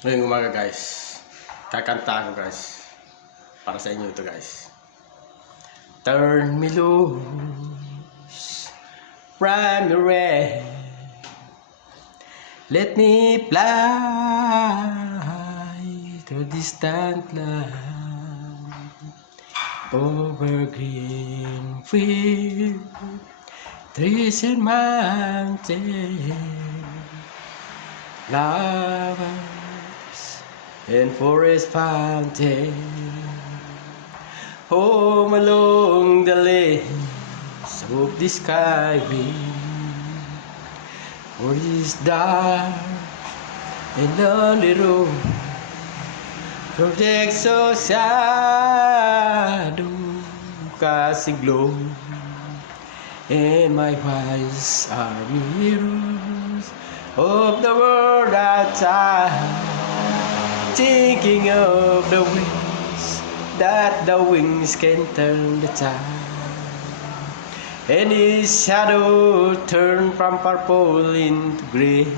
Ngayong umaga guys, kakanta ako guys. Para sa inyo ito guys. Turn me loose, run me red. Let me fly to distant land. Over green field, trees and mountains, flowers and forest fountain. Home along the lanes of the skyway, for this dark and lonely road projects so shadow casting glow, and my eyes are mirrors of the world outside, thinking of the ways that the wings can turn the tide, and his shadow turn from purple into gray.